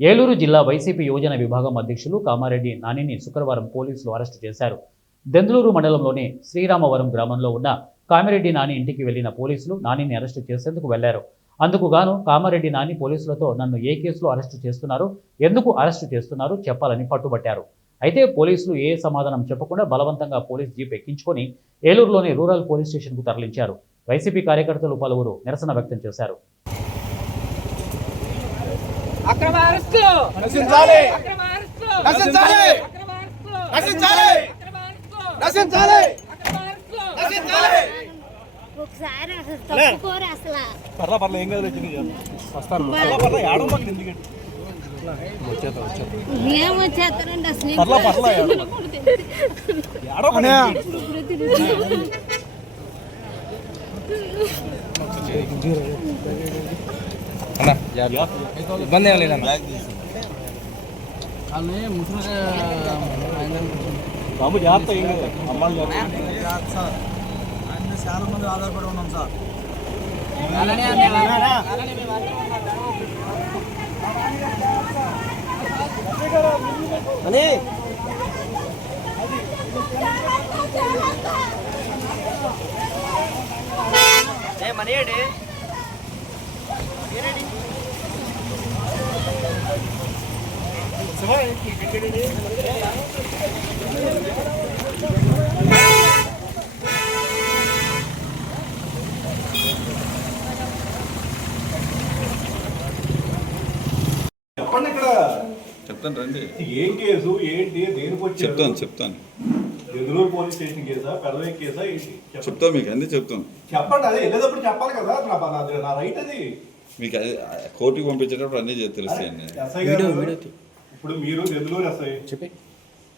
ఏలూరు జిల్లా వైసీపీ యువజన విభాగం అధ్యక్షులు కామారెడ్డి నానిని శుక్రవారం పోలీసులు అరెస్టు చేశారు. దెందులూరు మండలంలోని శ్రీరామవరం గ్రామంలో ఉన్న కామిరెడ్డి నాని ఇంటికి వెళ్లిన పోలీసులు నానిని అరెస్టు చేసేందుకు వెళ్లారు. అందుకు గాను కామారెడ్డి నాని పోలీసులతో నన్ను ఏ కేసులో అరెస్టు చేస్తున్నారు, ఎందుకు అరెస్టు చేస్తున్నారు చెప్పాలని పట్టుబట్టారు. అయితే పోలీసులు ఏ సమాధానం చెప్పకుండా బలవంతంగా పోలీస్ జీప్ ఎక్కించుకొని ఏలూరులోని రూరల్ పోలీస్ స్టేషన్కు తరలించారు. వైసీపీ కార్యకర్తలు పలువురు నిరసన వ్యక్తం చేశారు. అక్రమ అరెస్టులు నశించాలి, అక్రమ అరెస్టులు నశించాలి, అక్రమ అరెస్టులు నశించాలి, అక్రమ అరెస్టులు నశించాలి, అక్రమ అరెస్టులు నశించాలి. ఒకసారి అసలు తప్పుకోరు అసలు పర్లా ఏం కాదు వస్తారు పర్లా యాడో మాకు ఎందుకండి ఏమొచ్చేస్తారండి అసలు ఇబ్బంది ఏం లేదన్న బాబు జాగ్రత్త అమ్మాయి చాలా మంది ఆధారపడి ఉన్నాం సార్. అని మనీ చెప్పండి. ఇక్కడ చెప్తాను రండి. ఏం కేసు ఏంటి, దేనికి చెప్తాను. దెందులూరు పోలీస్ స్టేషన్ కేసా, పెదవై కేసా ఏంటి చెప్తాను, మీకు అన్ని చెప్తాను. చెప్పండి. అదే వెళ్ళేటప్పుడు చెప్పాలి కదా, నా రైట్ అది. మీకు కోర్టుకి పంపించేటప్పుడు అన్నీ తెలుస్తాయండి. ఎస్ఐ గారు ఇప్పుడు మీరు దెందులూరు ఎస్ఐ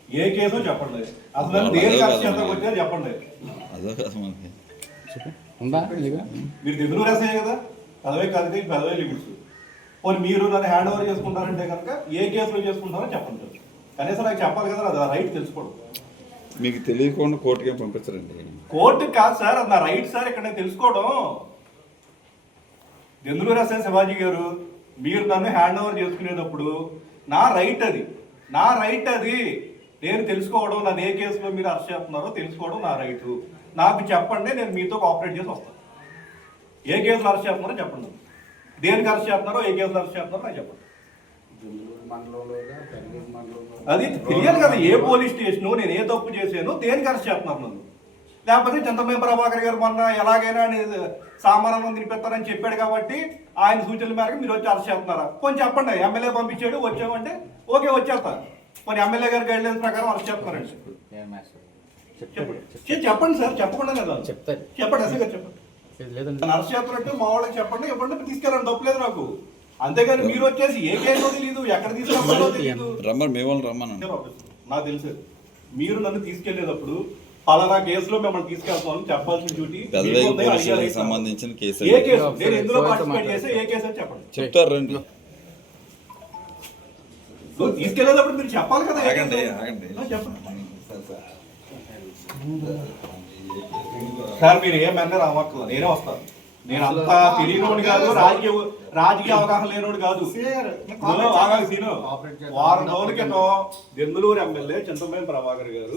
ఏ కేసో చెప్పండి, అసలు దేనికి అరెస్ట్ చేద్దాం వచ్చారు చెప్పండి. అదే కదా మనకి మీరు దెందులూరు ఎస్ఐ కదా, పెదవై కాదు, పెదవై లిమిట్స్. పోనీ మీరు నన్ను హ్యాండ్ ఓవర్ చేసుకుంటారంటే కనుక ఏ కేసులో చేసుకుంటారో చెప్పండి. కనీసం నాకు చెప్పాలి కదా, అది రైట్ తెలుసుకోవడం. మీకు తెలియకుండా కోర్టుకి ఏం పంపించరండి. కోర్టుకి కాదు సార్, అది నా రైట్ సార్. ఇక్కడ నేను తెలుసుకోవడం. దెందులూరు ఎస్ఐ శివాజీ గారు, మీరు నన్ను హ్యాండ్ ఓవర్ చేసుకునేటప్పుడు నా రైట్ అది, నా రైట్ అది. నేను తెలుసుకోవడం, నన్ను ఏ కేసులో మీరు అరెస్ట్ చేస్తున్నారో తెలుసుకోవడం నా రైటు. నాకు చెప్పండి, నేను మీతో కోఆపరేట్ చేసి వస్తాను. ఏ కేసులో అరెస్ట్ చేస్తున్నారో చెప్పండి, దేనికి అరెస్ట్ చేస్తున్నారో, ఏ కేసులో అరెస్ట్ చేస్తున్నారో నాకు చెప్పండి. అది తెలియాలి కదా, ఏ పోలీస్ స్టేషను, నేను ఏ తప్పు చేశాను, దేనికి అరెస్ట్ చేస్తున్నారు నన్ను. లేకపోతే చింతమనేని ప్రభాకర్ గారు మొన్న ఎలాగైనా సామాన్యం తినిపిస్తారని చెప్పాడు కాబట్టి ఆయన సూచనల మేరకు మీరు వచ్చి అరెస్ట్ చేస్తున్నారా? కొంచెం చెప్పండి. ఎమ్మెల్యే పంపించాడు వచ్చామంటే ఓకే వచ్చేస్తా. కొన్ని ఎమ్మెల్యే గారి గైడ్ లైన్స్ ప్రకారం అరెస్ట్ చేస్తున్నారండి. చెప్పండి సార్, చెప్పకుండా చెప్పండి. ఎస్ఐ గారు చెప్పండి. అరెస్ట్ చేస్తున్నట్టు మా వాళ్ళకి చెప్పండి, ఇవ్వండి, తీసుకెళ్ళండి, తప్పులేదు నాకు. అంతేగాని మీరు వచ్చేసి ఏ కేసులో తెలియదు, ఎక్కడ తీసుకెళ్ళాలో తెలియదు. నాకు తెలుసు. మీరు నన్ను తీసుకెళ్లేటప్పుడు పలానా కేసులో మిమ్మల్ని తీసుకెళ్తామని చెప్పాల్సిన డ్యూటీ సంబంధించిన కేసు. ఏ కేసు నేను ఎందులో పార్టిసిపేట్ చేస్తే ఏ కేసు అని చెప్పండి. చెప్తారు రండి. తీసుకెళ్లేటప్పుడు మీరు చెప్పాలి కదా. చెప్పండి. సార్ మీరు ఏమన్నా రావక్కర్లేదు, నేనే వస్తాను. నేను అంతా తెలియనోడు కాదు, రాజకీయ అవగాహన లేనోడు కాదు. వారం రోజుల క్రితం దెందులూరు ఎమ్మెల్యే చింతమనేని ప్రభాకర్ గారు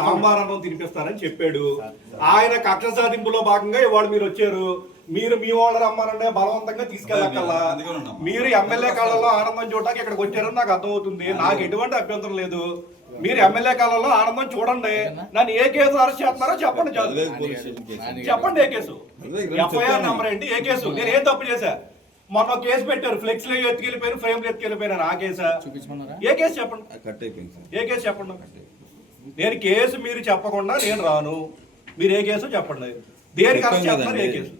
సాంబార్ అన్నం తినిపిస్తారని చెప్పాడు. ఆయన కక్ష సాధింపులో భాగంగా ఇవాళ మీరు వచ్చారు. మీరు మీ వాళ్ళ రమ్మారంటే బలవంతంగా తీసుకెళ్ళక్కల్లా. మీరు ఎమ్మెల్యే కాలంలో ఆనందం చూడటానికి ఇక్కడికి వచ్చారని నాకు అర్థమవుతుంది. నాకు ఎటువంటి అభ్యంతరం లేదు. మీరు ఎమ్మెల్యే కాలంలో ఆనందం చూడండి. నన్ను ఏ కేసు అరెస్ట్ చేస్తున్నారో చెప్పండి. చెప్పండి ఏ కేసు, ఎఫ్ఐఆర్ నెంబర్ ఏంటి, ఏ కేసు, నేను ఏం తప్పు చేశా? మొన్న కేసు పెట్టారు, ఫ్లెక్స్ లో ఎత్తుకెళ్ళిపోయారు, ఫ్రేమ్ లో ఎత్తుకెళ్ళిపోయారు. ఆ కేసా? ఏ కేసు చెప్పండి, ఏ కేసు చెప్పండి. నేను కేసు మీరు చెప్పకుండా నేను రాను. మీరు ఏ కేసు చెప్పండి. దేనికి అరెస్ట్ చేస్తున్నారు, ఏ కేసు?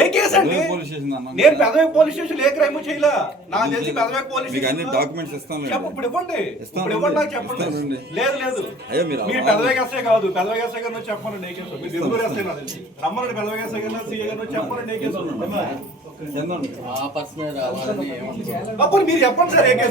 ఏ కేసు అండి? నేను పెదవి పోలీస్ స్టేషన్ ఏ క్రైమ్ చేయలే. నాకు తెలిసి పెదవి పోలీస్ స్టేషన్ ఇప్పుడు ఇవ్వండి, ఇప్పుడు ఇవ్వండి, నాకు చెప్పండి. లేదు మీరు పెదవి ఎస్ఐ కాదు, పెదవి ఎస్ఐ గారు చెప్పండి ఏ కేసు. మీరు ఎందుకు ఎస్ఐ నాకు తెలిసి రమ్మనండి, పెదవి ఎస్ఐ గారు సీఏ గారు చెప్పండి ఏ కేసు. అప్పుడు మీరు చెప్పండి సార్ ఏ కేసు.